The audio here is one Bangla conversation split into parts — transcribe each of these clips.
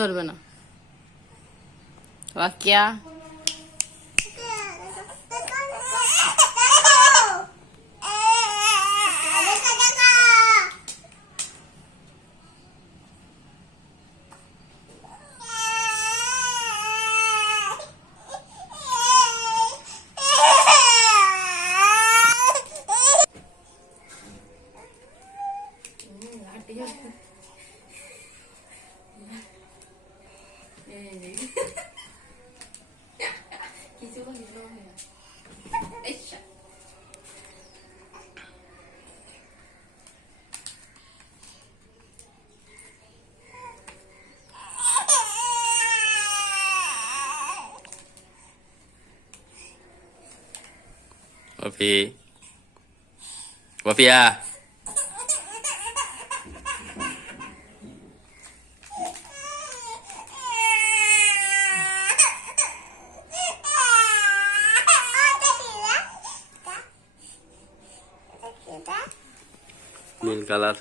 ধরবে না ওয়াকিয়া। Wafi, Wafia. নীল কালার।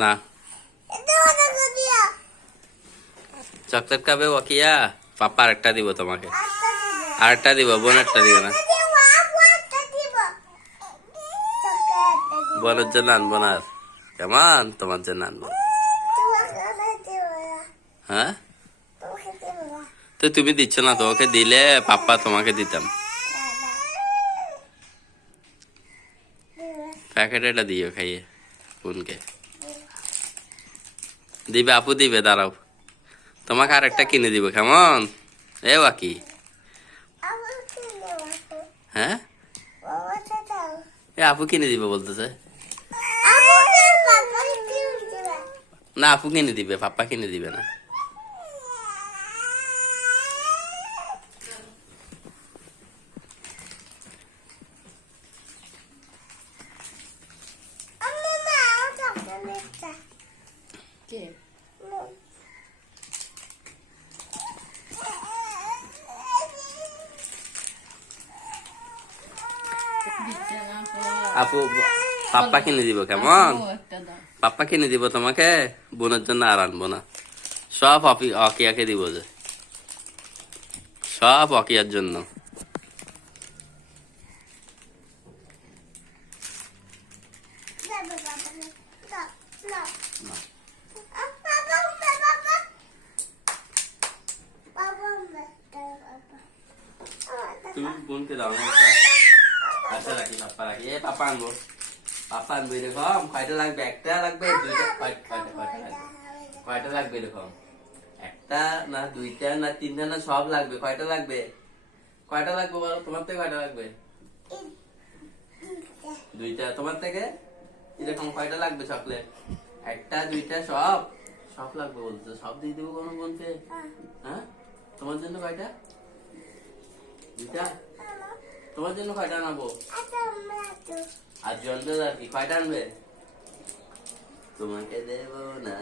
না চকলেট খাবে ওয়াকিয়া? পাপা আরেকটা দিব তোমাকে, আরেকটা দিব, বোন একটা দিব না। বোনের জন্য আনবো না কেমন, তোমার জন্য আনবো। হ্যাঁ তো তুমি দিচ্ছ না তো, ওকে দিলে পাপা তোমাকে দিতাম। প্যাকেট এটা দিও খাইয়ে বোনকে দিবে, আপু দিবে, দাঁড়াও তোমাকে আরেকটা কিনে দিব কেমন। এ ওয়াকি, হ্যাঁ এ আপু কিনে দিবে বলতেছে না, আপু কিনে দিবে, পাপা কিনে দিবে না। আপু পাপ্পা কিনে দিব কেমন, পাপ্পা কিনে দিব তোমাকে, বোনের জন্য আর আনবো না। সব অকিয়াকে দিব, যে সব অকিয়ার জন্য। তুমি বোনকে দাও না, আচ্ছা রাখি, পাপ্পা রাখি। এ পাপা আনবো, পাপা আনবো এরকম। কয়টা লাগবে? একটা লাগবে, দুইটা? কয়টা লাগবে এরকম? একটা না দুইটা না তিনটা না সব লাগবে? কয়টা লাগবে? কয়টা লাগবে বলো, তোমার থেকে কয়টা লাগবে? দুইটা। তোমার থেকে এরকম কয়টা লাগবে চকলেট? একটা দুইটা সব সব লাগবে বলতে, সব দিয়ে দেবো কোনো বোনকে? হ্যাঁ তোমার জন্য কয়টা? দুইটা। তোমার জন্য কয়টা আনাবো? আর জলদি আর কি, কয়টা আনবে? তোমাকে দেব না।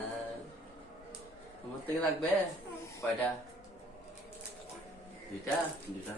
তোমার থেকে লাগবে কয়টা? দুইটা। দুইটা